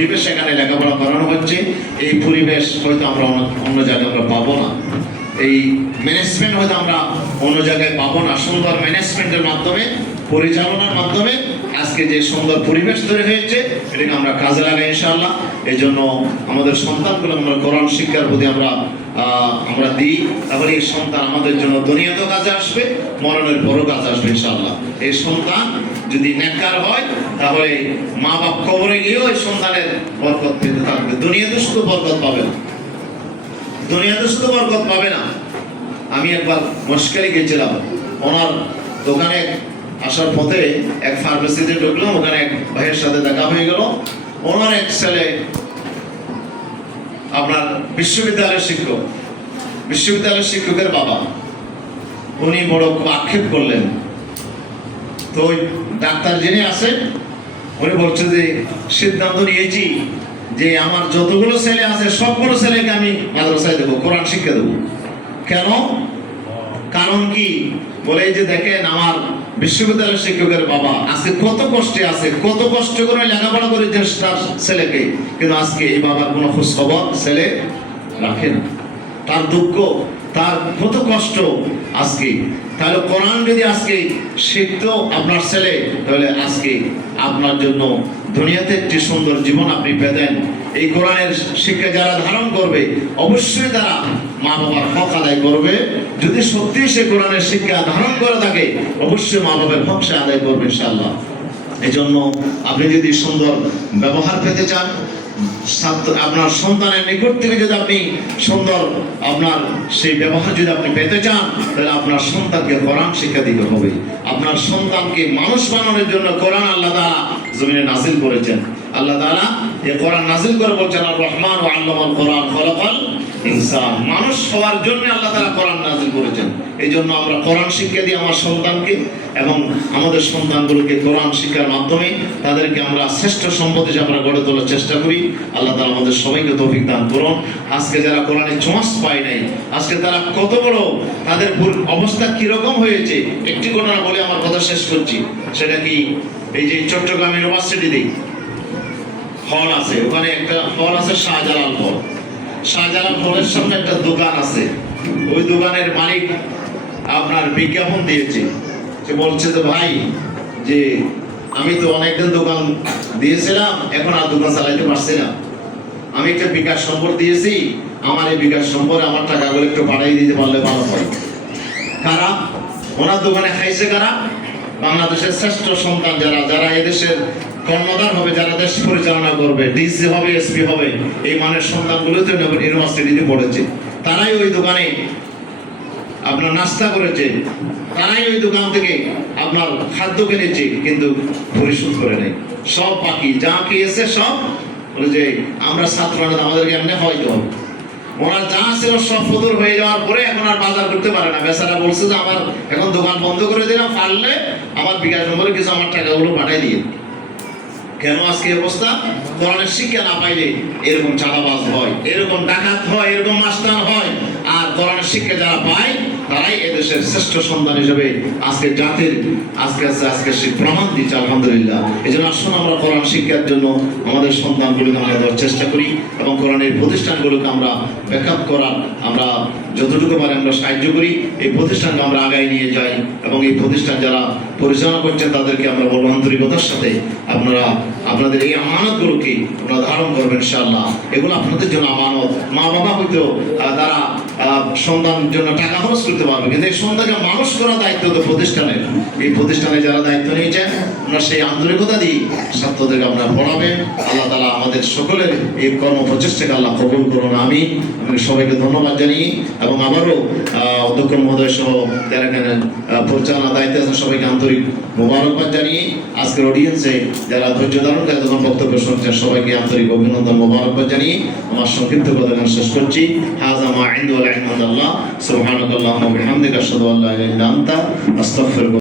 পরিবেশ এখানে লেখাপড়া করানো হচ্ছে, এই পরিবেশ হয়তো আমরা অন্য জায়গায় আমরা পাবো না, এই ম্যানেজমেন্ট হয়তো আমরা অন্য জায়গায় পাবো না। সুন্দর ম্যানেজমেন্টের মাধ্যমে, পরিচালনার মাধ্যমে আজকে যে সুন্দর পরিবেশ তৈরি হয়েছে এটাকে আমরা কাজে লাগাই ইনশাআল্লাহ। এই জন্য আমাদের সন্তানগুলো আমরা কোরআন শিক্ষার প্রতি আমরা দিই, তাহলে এই সন্তান আমাদের জন্য দুনিয়াতেও কাজে আসবে, মরণের পরও কাজে আসবে ইনশাআল্লাহ। এই সন্তান যদি নেককার হয় তাহলে মা বাপ কবরে গিয়েও এই সন্তানের বরকত পেতে থাকবে, দুনিয়াতে শুধু বরকত পাবে না, দুনিয়াতে শুধু বরকত পাবে না। আমি একবার মস্কারি গেছিলাম, ওনার দোকানে আসার পথে এক ফার্মেসিতে ঢুকলাম, ওখানে এক ভাইয়ের সাথে দেখা হয়ে গেল। ওনার এক ছেলে আপনার বিশ্ববিদ্যালয়ের শিক্ষকের বাবা। উনি বড় খুব আক্ষেপ করলেন। তো ওই ডাক্তার যিনি আছেন উনি বলছে যে সিদ্ধান্ত নিয়েছি যে আমার যতগুলো ছেলে আছে সবগুলো ছেলেকে আমি মাদ্রাসায় দেবো, কোরআন শিক্ষা দেবো। কেন? কারণ কি? বলে যে দেখেন আমার বিশ্ববিদ্যালয়ের শিক্ষকের বাবা আজকে কত কষ্টে আছে, কত কষ্ট করে লেখাপড়া করে তার ছেলেকে, কিন্তু আজকে এই বাবার কোনো খোঁজ খবর ছেলে রাখে না। তার দুঃখ, তার কত কষ্ট আজকে। তাহলে কোরআন যদি আজকে শিখত আপনার ছেলে, তাহলে আজকে আপনার জন্য দুনিয়াতে একটি সুন্দর জীবন আপনি পেতেন। এই কোরআনের শিক্ষা যারা ধারণ করবে অবশ্যই তারা মা বাবার হক আদায় করবে। যদি সত্যি সে কোরআনের শিক্ষা ধারণ করে থাকে অবশ্যই মা বাবার হক সে আদায় করবে ইনশাআল্লাহ। এই জন্য আপনি যদি সুন্দর ব্যবহার পেতে চান, আপনার সন্তানের নিকট থেকে যদি আপনি সুন্দর আপনার সেই ব্যবহার যদি আপনি পেতে চান, তাহলে আপনার সন্তানকে কোরআন শিক্ষা দিতে হবে। আপনার সন্তানকে মানুষ বানানোর জন্য কোরআন আল্লাহ তাআলা জমিনে নাজিল করেছেন। আল্লাহ তাআলা এই কোরআন নাজিল করে বলছেন আর রহমান ওয়া আল্লামাল কোরআন খলাকাল ইনসান। মানুষ হওয়ার জন্য আল্লাহ তাআলা কোরআন নাজিল করেছেন। এই জন্য আমরা কোরআন শিক্ষা দিই আমার সন্তানকে এবং আমাদের সন্তানগুলোকে কোরআন শিক্ষার মাধ্যমে তাদেরকে আমরা শ্রেষ্ঠ সম্পদ হিসেবে আমরা গড়ে তোলার চেষ্টা করি। আল্লাহ তাআলা আমাদের সবাইকে তৌফিক দান করুন। আজকে যারা কোরআনের ছোঁয়াচ পায় নাই, আজকে তারা কত বড়, তাদের অবস্থা কিরকম হয়েছে, একটি ঘটনা বলে আমার কথা শেষ করছি। সেটা কি, এই যে চট্টগ্রাম ইউনিভার্সিটিতে হল আছে, ওখানে একটা হল আছে শাহজালাল হল। শাহজালাল হলের সামনে একটা দোকান আছে। ওই দোকানের মালিক আপনার বিজ্ঞাপন দিয়েছে, সে বলছে তো ভাই যে আমি তো অনেকদিন দোকান দিয়েছিলাম, এখন আর দোকান চালাইতে পারছি না, আমি একটা বিকাশ নম্বর দিয়েছি, আমার এই বিকাশ নম্বরে আমার টাকাগুলো একটু পাঠিয়ে দিতে পারলে ভালো হয়। কারা ওনার দোকানে খাইছে? কারা? বাংলাদেশের শ্রেষ্ঠ সন্তান যারা এদেশের কর্মদার হবে, যারা দেশ পরিচালনা করবে, ডিসি হবে, এসপি হবে, এই মানের সন্তানগুলো তো ইউনিভার্সিটিতে পড়েছে। তারাই ওই দোকানে আপনার নাস্তা করেছে, তারাই ওই দোকান থেকে আপনার খাদ্য কিনেছে, কিন্তু পরিশোধ করে নেই। সব বাকি, যা খেয়েছে সব বলে যে আমরা ছাত্র না, আমাদেরকে এমনি হয়তো হবে। ওনার যা ছিল সব ফতুর হয়ে যাওয়ার পরে এখন আর বাজার করতে পারে না। বেচারা বলছে যে আমার এখন দোকান বন্ধ করে দিলাম, পারলে আমার বিকাশ নম্বরে কিছু আমার টাকাগুলো পাঠাই দিয়ে। কেন আজকে অবস্থা? কোরআনের শিক্ষা না পাইলে এরকম চাঁদাবাজ হয়, এরকম ডাকাত হয়, এরকম মাস্তান হয়। আর কোরআনের শিক্ষা যারা পায় তারাই এদেশের শ্রেষ্ঠ সন্তান হিসেবে আজকে জাতির আজকে সে প্রমাণ দিচ্ছে আলহামদুলিল্লাহ। এই জন্য আসুন আমরা কোরআন শিক্ষার জন্য আমাদের সন্তানগুলোকে আমরা দেওয়ার চেষ্টা করি এবং কোরআনের প্রতিষ্ঠানগুলোকে আমরা ব্যাকআপ করার আমরা যতটুকু পারে আমরা সাহায্য করি। এই প্রতিষ্ঠানকে আমরা আগায় নিয়ে যাই এবং এই প্রতিষ্ঠান যারা পরিচালনা করছেন তাদেরকে আমরা বলবো আন্তরিকতার সাথে আপনারা আপনাদের এই আমানতগুলোকে আপনারা ধারণ করবেন ইনশাআল্লাহ। এগুলো আপনাদের জন্য আমানত। মা বাবা হয়তো তারা সন্তানের জন্য টাকা খরচ করতে পারবে, কিন্তু এই সন্তানকে মানুষ করার দায়িত্ব তো প্রতিষ্ঠানের। এই প্রতিষ্ঠানে যারা দায়িত্ব নিয়েছেন আমরা সেই আন্তরিকতা দিই ছাত্রদেরকে আপনারা পড়াবেন। আল্লাহ তাআলা আমাদের সকলের এই কর্ম প্রচেষ্টাকে আল্লাহ কবুল করুন। আমি সবাইকে ধন্যবাদ জানিয়ে এবং আবারও অধ্যক্ষ মহোদয় সহ যারা এখানে পরিচালনা দায়িত্বে আছেন সবাইকে আন্তরিক মোবারকবাদ জানিয়ে আজকের অডিয়েন্সে যারা ধৈর্য ধারণ করে তখন বক্তব্য শুনছেন সবাইকে আন্তরিক অভিনন্দন মোবারকবাদ জানিয়ে আমার সংক্ষিপ্ত কথা শেষ করছি। হাযা মা ইনদা ওয়া লা ইলমা ইল্লাল্লাহ সুবহানাকাল্লাহুম্মা ওয়া বিহামদিকা আশহাদু আল্লা ইলাহা ইল্লা আনতা আস্তাগফিরুকা।